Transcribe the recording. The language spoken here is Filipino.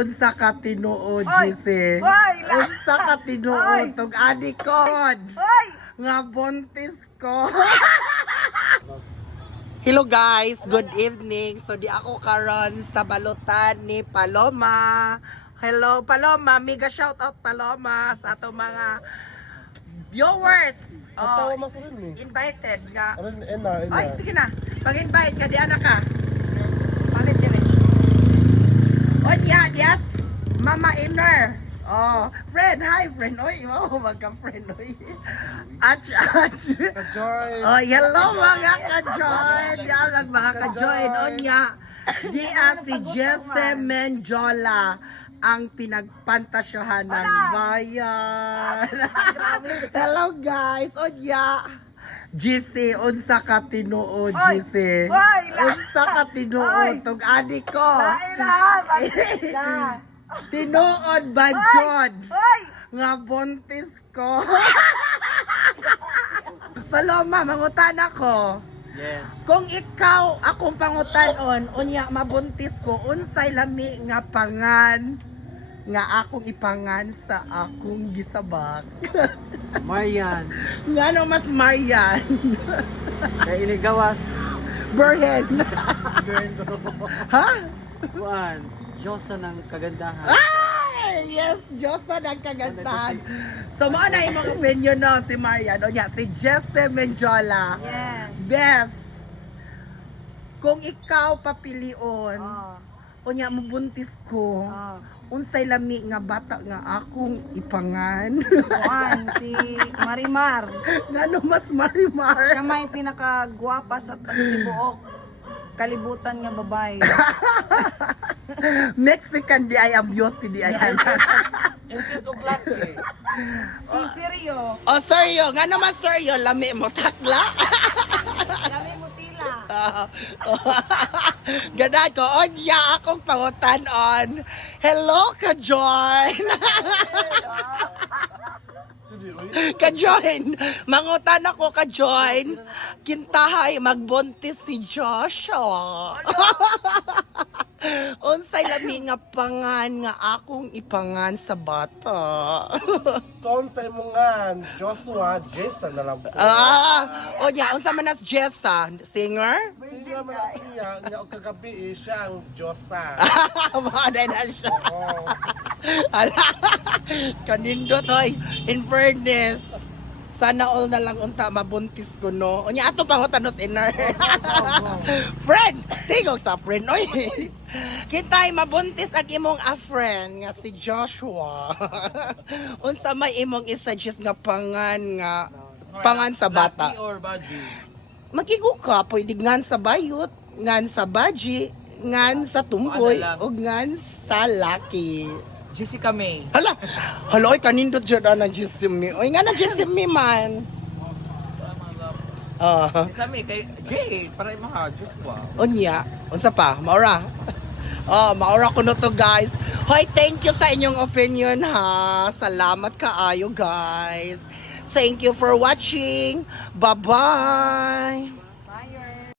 Unsa ka tinuod, Oy! Jise? Oy! Unsa ka tinuod, tong adik ko? Hoy! Nga buntis ko. Hello guys, good evening. So di ako karon sa balutan ni Paloma. Hello Paloma, mega shout out Paloma sa ato mga viewers. Tawa mas rin Invited nga. Ena. Ay, sige na. Pag-invite ka, di anak ka. Palit ka rin. O, yes. Mama Inner. Oh, friend, hi friend. Oy, oh, magka-friend. Oy. Ach. Ka-join. Oh, hello mga ka-join. Yan mga ka-join. Onya. Dia si Jesse Menjola ang pinagpantasyahan ng bayan. Hello guys. Onya. GC, unsa ka tinuod, GC? Hoy! Unsa ka tinuod, tong adik ko? Na! Tinuod ba, Jod? Hoy! Nga buntis ko. Paloma, mangutan ako. Yes. Kung ikaw akong pangutanon, unya mabuntis ko, unsay lami nga pangan nga akong ipangan sa akong gisabak. Marian. Ngano mas Marian? Kay inigawas. Burhen. Ha? Juan. Diyosa ng kagandahan. Ay! Yes! Diyos na nagkagandahan. So, mo na yung mga opinion no, si Marian. O niya, si Jesse Menjola. Yes. Best. Kung ikaw papilion, o niya, mabuntis ko, unsay lami nga bata nga akong ipangan. Juan, si Marimar. Ngano mas Marimar? Siya may pinakagwapa sa tibuok kalibutan nga babae. Mexican di ay ang beauty di ay. Si Sirio. O seryo, ngano mas seryo, lami mo takla? Lami mo tila. Ganaan ko, onya akong pangutanon. Hello, ka-join! Ka-join! Mangutan ako, ka-join. Kintahay, magbuntis si Joshua. Unsay lami nga pangan nga akong ipangan sa bata. Son sa imungan. Joshua, Jason na lang po. Onya, unsa man as Jessa? Singer? Hindi naman na siya. Nga o kagabi siya ang Diyosa. Mga na siya. Oo. Ala, kanindot hoy. In fairness, sana all na lang unta mabuntis ko no. Unya ato pangutanos inner. Friend, tingog sa friend oy. Kitay mabuntis ang imong a friend nga si Joshua. Unsa may imong i-suggest nga pangan sa bata? Lucky or Baji? Magigo ka pwede ngan sa bayot, ngan sa baji, ngan sa tumboy, o ngan sa laki. Jessica May. Hala, oy kanindot jud ana Jessimi. Oy nga na Jessimi man. Sa May kay Jay para mga Joshua. Unya, unsa pa? Maura. Maura ko no to guys. Hoy, thank you sa inyong opinion ha. Salamat kaayo guys. Thank you for watching. Bye-bye.